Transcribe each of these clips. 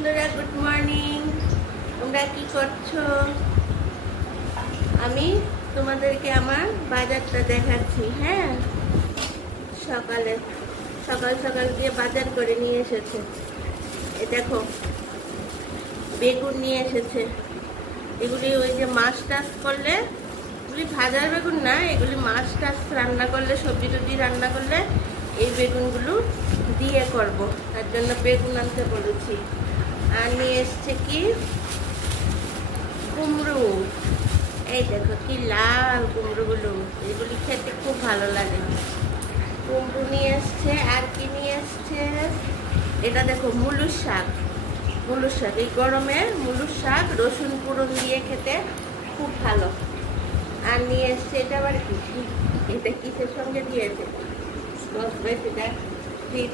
বন্ধুরা, good morning. তোমরা কি করছো? আমি তোমাদেরকে আমার বাজারটা দেখাচ্ছি। হ্যাঁ, সকালে সকাল সকাল দিয়ে বাজার করে নিয়ে এসেছে। এ দেখো, বেগুন নিয়ে এসেছে। এগুলি ওই যে মাছ টাছ করলে, এগুলি ভাজার বেগুন না, এগুলি মাছ টাছ রান্না করলে, সবজি টবজি রান্না করলে এই বেগুনগুলো দিয়ে করব। তার জন্য বেগুন আনতে বলেছি। আর নিয়ে এসছে কি কুমড়ো। এই দেখো কি লাল কুমড়োগুলো, এগুলি খেতে খুব ভালো লাগে। কুমড়ো নিয়ে এসছে। আর কি নিয়ে এসছে, এটা দেখো মুলুর শাক। মুলুর শাক, এই গরমে মুলুর শাক রসুন ফোড়ন দিয়ে খেতে খুব ভালো। আর নিয়ে এসছে এটা আবার কি, এটা কিসের সঙ্গে দিয়েছে, এটা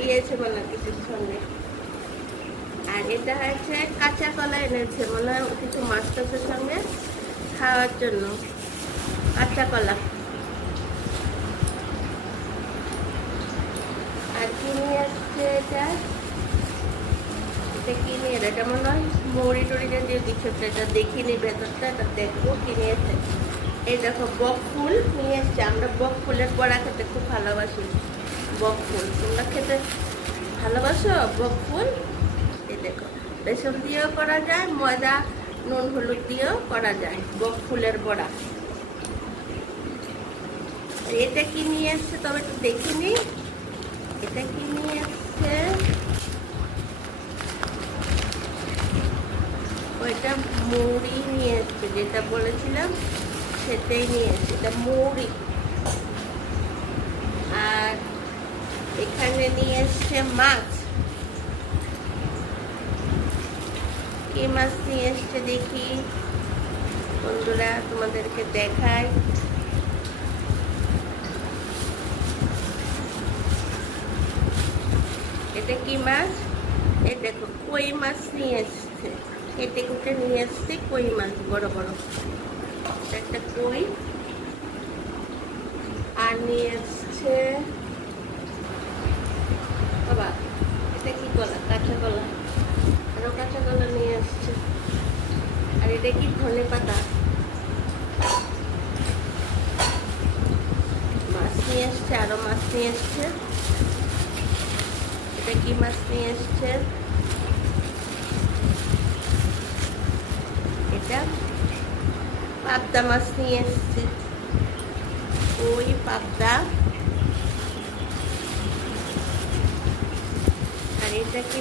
দিয়েছে মনে হয় কিছুর সঙ্গে। আর এটা হচ্ছে কাঁচা কলা এনেছে মনে হয় কিছু মাছ টাছের সঙ্গে খাওয়ার জন্য, কাঁচা কলা। আর কি নিয়ে আসছে এটা, এটা কি নিয়ে, এটা মনে হয় মৌরি টড়িটা দিয়ে কিছু একটা, এটা দেখিনি ভেতরটা, এটা দেখবো কি নিয়েছে। এই দেখো বক ফুল নিয়ে এসছে। আমরা বক ফুলের বড়া খেতে খুব ভালোবাসি। বক ফুল তোমরা খেতে ভালোবাসো? বক ফুল এই দেখো, বেসন দিয়েও করা যায়, ময়দা নুন হলুদ দিয়েও করা যায় বক ফুলের বড়া। এটা কি নিয়ে এসছে তবে একটু দেখিনি, এটা কি নিয়ে এসছে। ওইটা মৌরি নিয়ে এসছে, যেটা বলেছিলাম সেটাই নিয়ে এসছে, এটা মৌরি। আর এখানে নিয়ে এসছে মাছ। কি মাছ নিয়ে এসছে দেখি বন্ধুরা, তোমাদেরকে দেখাই। এটা কি মাছ, এই দেখো কই মাছ নিয়ে এসছে। কেটে কুটে নিয়ে এসছে কই মাছ, বড় বড়। একটা কই। আর নিয়ে এসছে বাবা, এটা কি কলা, কাঁচা কলা, আরো কাঁচা কলা নিয়ে এসছে। আর এটা কি ধনে পাতা। মাছ নিয়ে এসছে, আরো মাছ নিয়ে এসছে। এটা কি মাছ নিয়ে এসছে, এটা পাবদা মাছ নিয়ে এসছে। ওই পাবদা। আর এটা কি